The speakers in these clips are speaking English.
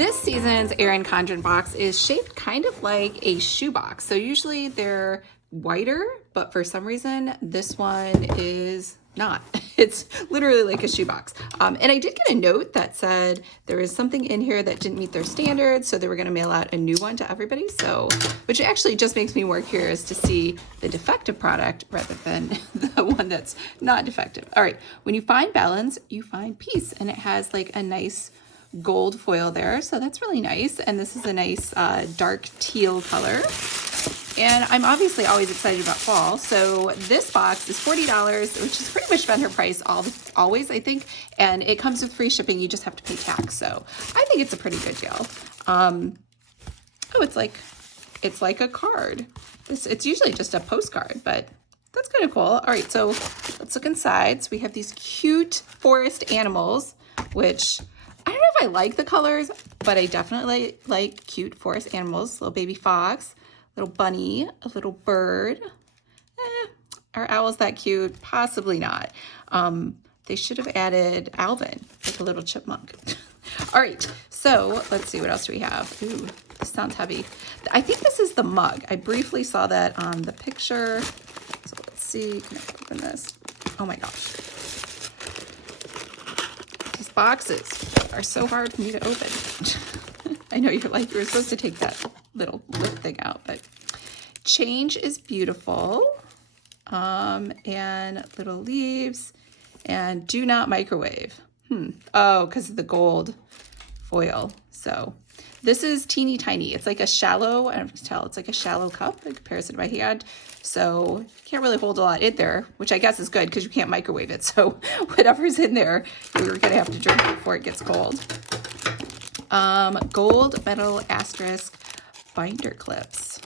This season's Erin Condren box is shaped kind of like a shoe box. So usually they're whiter, but for some reason this one is not. It's literally like a shoebox. And I did get a note that said there was something in here that didn't meet their standards, so they were going to mail out a new one to everybody. So, which actually just makes me more curious to see the defective product rather than the one that's not defective. All right, when you find balance, you find peace, and it has like a nice gold foil there, so that's really nice. And this is a nice dark teal color. And I'm obviously always excited about fall. So this box is $40, which has pretty much been her price always, I think. And it comes with free shipping. You just have to pay tax. So I think it's a pretty good deal. Oh, it's like a card. It's usually just a postcard, but that's kind of cool. All right, so let's look inside. So we have these cute forest animals, which I don't know if I like the colors, but I definitely like cute forest animals. Little baby fox, little bunny, a little bird. Are owls that cute? Possibly not. They should have added Alvin, like a little chipmunk. All right, so let's see, what else do we have? Ooh, this sounds heavy. I think this is the mug. I briefly saw that on the picture. So let's see, can I open this? Oh my gosh. These boxes are so hard for me to open. I know you're like, you were supposed to take that little lip thing out, but change is beautiful. And little leaves, and do not microwave. Oh, because of the gold foil. So this is teeny tiny. It's like a shallow, I don't know if you can tell, it's like a shallow cup in comparison to my hand. So you can't really hold a lot in there, which I guess is good because you can't microwave it. So whatever's in there, you're gonna have to drink before it gets cold. Gold metal asterisk binder clips.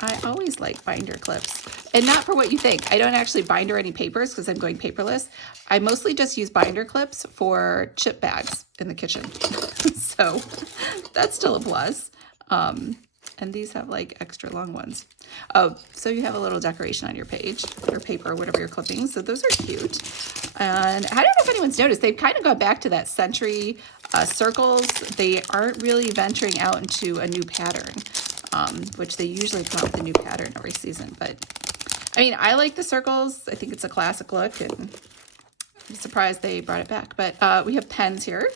I always like binder clips. And not for what you think. I don't actually binder any papers because I'm going paperless. I mostly just use binder clips for chip bags in the kitchen. So that's still a plus. And these have like extra long ones. Oh, so you have a little decoration on your page, your paper, whatever you're clipping. So those are cute. And I don't know if anyone's noticed, they've kind of gone back to that century circles. They aren't really venturing out into a new pattern, which they usually come out with a new pattern every season. But I mean, I like the circles. I think it's a classic look, and I'm surprised they brought it back. But we have pens here.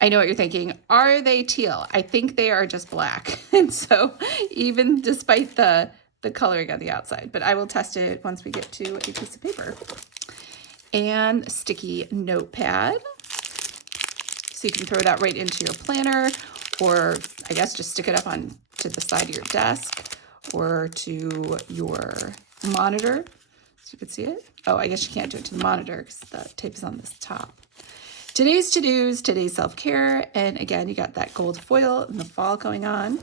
I know what you're thinking. Are they teal? I think they are just black. And so even despite the coloring on the outside, but I will test it once we get to a piece of paper. And sticky notepad. So you can throw that right into your planner, or I guess just stick it up on to the side of your desk or to your monitor so you can see it. Oh, I guess you can't do it to the monitor because the tape is on this top. Today's to-dos, today's self-care, and again, you got that gold foil in the fall going on.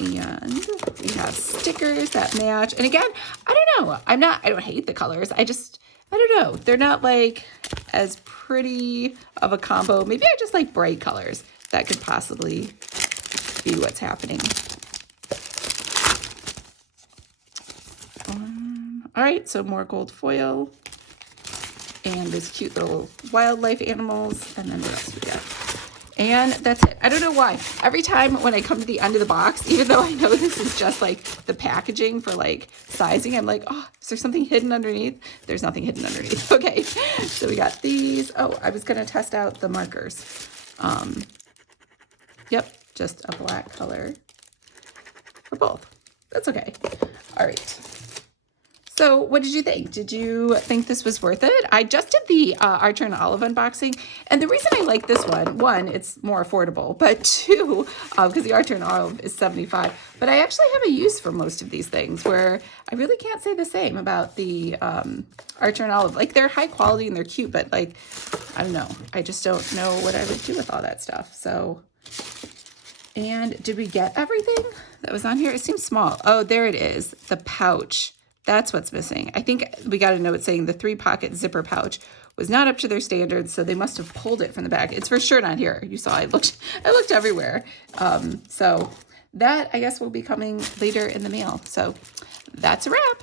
And we have stickers that match. And again, I don't know. I don't hate the colors. I don't know. They're not like as pretty of a combo. Maybe I just like bright colors. That could possibly be what's happening. All right, so more gold foil. And these cute little wildlife animals. And then what else we got? And that's it. I don't know why. Every time when I come to the end of the box, even though I know this is just like the packaging for like sizing, I'm like, oh, is there something hidden underneath? There's nothing hidden underneath. Okay, so we got these. Oh, I was gonna test out the markers. Yep, just a black color for both. That's okay. All right. So what did you think? Did you think this was worth it? I just did the Archer and Olive unboxing. And the reason I like this one, it's more affordable, but two, because the Archer and Olive is $75. But I actually have a use for most of these things where I really can't say the same about the Archer and Olive. Like, they're high quality and they're cute, but like, I don't know. I just don't know what I would do with all that stuff. So, and did we get everything that was on here? It seems small. Oh, there it is. The pouch. That's what's missing. I think we got a note saying the 3-pocket zipper pouch was not up to their standards, so they must have pulled it from the back. It's for sure not here. You saw I looked everywhere. So that, I guess, will be coming later in the mail. So that's a wrap.